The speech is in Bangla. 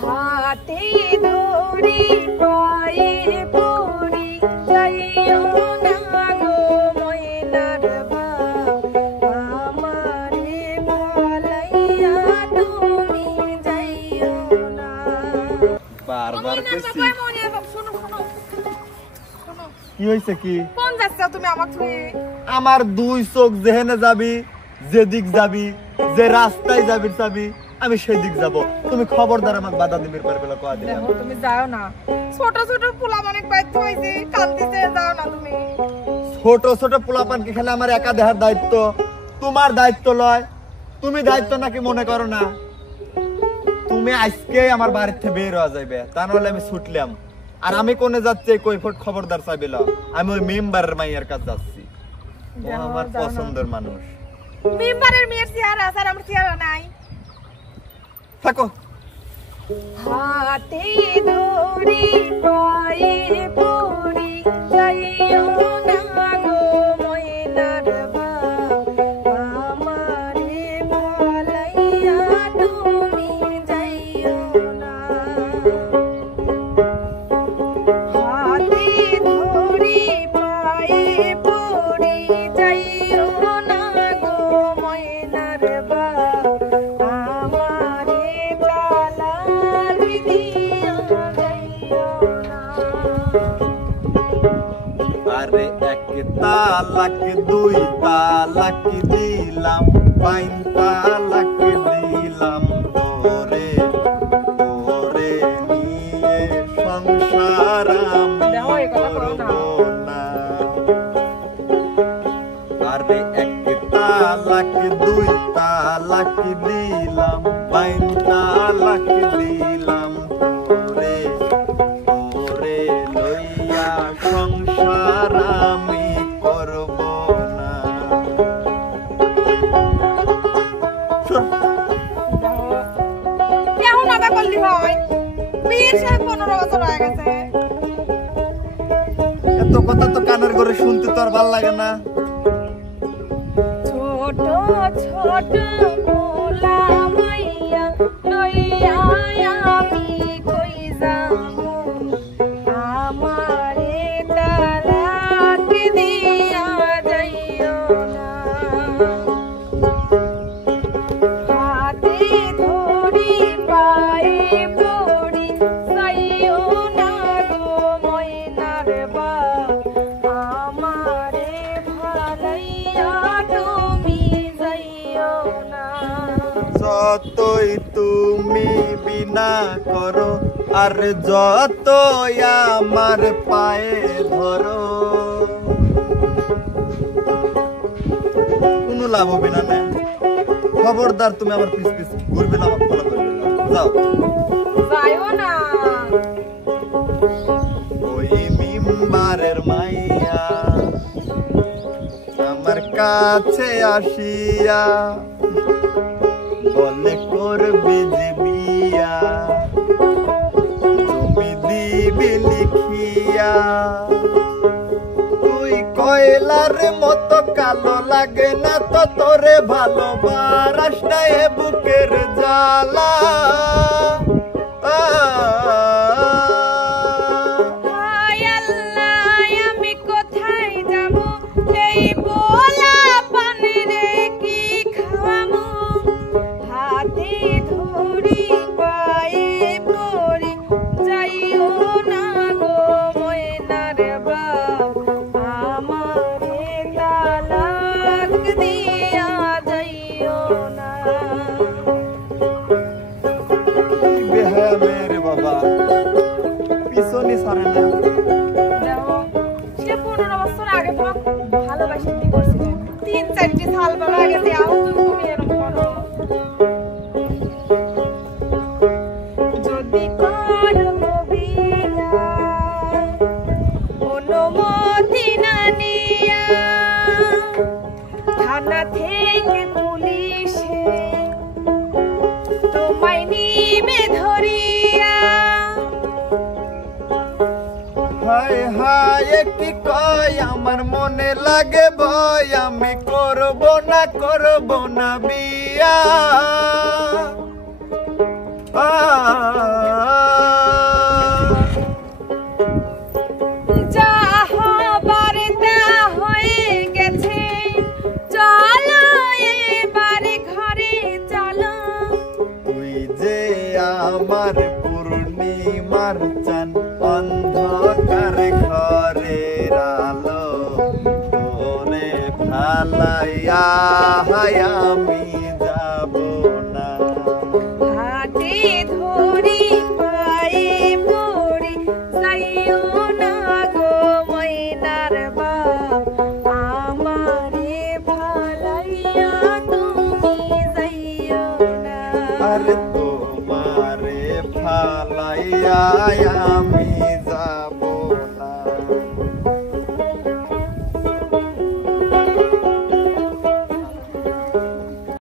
হাতে ধরি পায়ে পড়ি যাইও না গো ময়নার বাপ, আমারে ভালাইয়া তুমি যাইও না। বারবার কইছি শোনো শোনো শোনো, কি হইছে কি? কোন যাচ্ছ তুমি আমার ছুঁয়ে? আমার দুই চোখ যেখানে যাবি, যেদিক যাবি, যে রাস্তায় যাবি যাবি, আমি সেই দিক যাব। তুমি খবরদার আমাকে বাধা দিবির পারবে না, কয়া দিলাম। দেখো তুমি যাও না, ছোট ছোট পোলা অনেক বাইতে হইছে, কালদিতে যাও না তুমি। ছোট ছোট পোলাপান কি খেলে আমার একা দেহার দায়িত্ব? তোমার দায়িত্ব লয়? তুমি দায়িত্ব নাকি মনে করো না? তুমি আজকে আমার বাড়ির থেকে বের হওয়া যাইবে, তা নাহলে আমি ছুটলাম। আর আমি কোনে যাচ্ছি কৈফত খবরদার চাইবে না। আমি ওই মেম্বারের মাইয়ের কাছে যাচ্ছি, ও আমার পছন্দের মানুষ। মেম্বারের মেয়ের চেহারা আছে আর আমার চেহারা নাই। থাকো। হাতে ধরি পায়ে পড়ি যাইও না গো ময়নার বাপ, আমারে ভালাইয়া তুমি যাইও না। হাতে ধরি পায়ে পড়ি যাইও না গো ময়নার বাপ, আমারে তালাক দিয়া যাইও না। আরে এক তালাক দুই তালাক দিলাম, বাইন তালাক দিলাম তোরে, তোরে নিয়ে সংসার আমি করব না। আরে এক তালাক দুই তালাক দিলাম, বাইন তালাক দিলাম তোরে, তোরে লইয়া সংসার আমি করব না। কেমন আদা করলি হয়? বিয়ের সাথে 15 বছর হয়ে গেছে। এত কথা তো কানের ঘরে শুনতে তো আর ভালো লাগে না। ছোট ছোট পোলা মাইয়া লইয়া আমি কই যামু, আমারে তালাক দিয়া যাইও না। হাতে ধরি পায়ে পড়ি যাইও না গো ময়নার বাপ, আমারে ভালাইয়া তুমি যাইও না। যতই তুমি বিনা করো আর যতই আমার পায়ে ধরো, কোনো লাভ হবে না। খবরদার তুমি আমার পিছ পিছ ঘুরবে না, আমার ফলো করবে না। যাও যাইও না। ওই মিম্বারের মাইয়া আমার কাছে আসিয়া বলে করবে যে বিয়া, তুমি দিবি লিখিয়া। তুই কয়লার মতো কালো লাগে না তো তোরে ভালোবাস না এ বুকের জ্বালা। হায় আল্লাহ, আমি কোথায় যাব? এই পোলা পানিরে কি খাওয়াবো? হাতে ধরি পায়ে পড়ি যাইও না গো ময়নার বাপ, আমারে তালাক দিয়া যাইও না। বেহায়া মেরে বাবা, পিছনে সরে না। দেখো, সে 15 বছর আগে তো ভালোবাসে কি করছিলেন, 3-4টি সাল বেলা আগে যে আও তুমি এরকম করো। যদি করবো বিয়া অনুমতি না নিয়া, থানা থেকে পুলিশে তোমায় নিবে ধরিয়া। হায় হায় কি কয় আমার মনে লাগে ভয়, আমি করব না বিয়া। যা হবার তা হয়ে গেছে, চলো এবারে ঘরে চলো। তুই যে আমার পূর্ণিমার চান, অন্ধকার ঘরের আলো, তোরে ফালাইয়া আমি যাব না। হাতে ধরি পায়ে পড়ি, যাইও না গো ময়নার বাপ, আমারে ফালাইয়া তুমি যাইও না। আর তোমারে ফালাইয়া